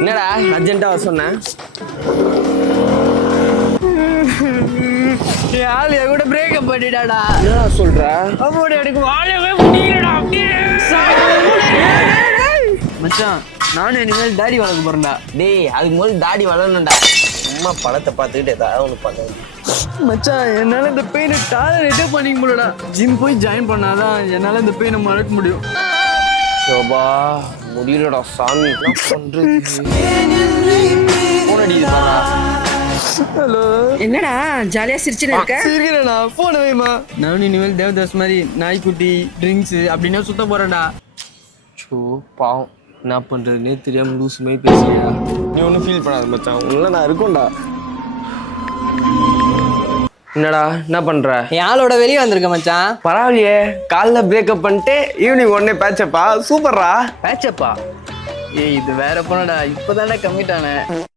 என்னடா அர்ஜென்ட்டா வர சொன்னேன்? ஆள் என் கூட பிரேக்கப் பண்ணிட்டாடா. என்னடா சொல்ற? அப்படி எனக்கு வாழவே முடியலடா. மச்சான், நானும் இனிமேல் தாடி வளர்க்க போறேன்டா. டேய், அதுக்கு முதல்ல தாடி வளரணும்டா. சும்மா படத்தை பார்த்துக்கிட்டு ஏதாவது ஒன்று பண்ண. மச்சான், என்னால இந்த பெயினை டாலரேட்டே பண்ணிக்க முடியலடா. ஜிம் போய் ஜாயின் பண்ணாதான் என்னால இந்த பெயினை மறக்க முடியும். சோபா முடியலடா சாமி. என்ன பண்றது? போன் அடிக்குதுடா. ஹலோ, என்னடா ஜாலியா சிரிச்சுன்னு இருக்க? சிரிக்கிறேண்ணா, போன வைமா. நானும் இனிமேல் தேவதாஸ் மாதிரி நாய்க்குட்டி ட்ரிங்க்ஸ் அப்படின்னு சுத்த போறேன்டா. சோ பாவம், என்ன பண்றதுன்னே தெரியாம லூஸ் மாதிரி பேசியா. நீ ஒன்றும் ஃபீல் பண்ணாத மச்சான், உள்ள நான் இருக்கோம்டா. என்னடா என்ன பண்ற? என் ஆளோட வெளியே வந்திருக்க மச்சான். பரவாயில்லையே, காலைல பிரேக்கப் பண்ணிட்டு ஈவினிங் உடனே பேச்சப்பா. சூப்பர்ரா. பேச்சப்பா? ஏய், இது வேற பொண்ணடா. இப்பதானே கம்மிட் ஆனேன்.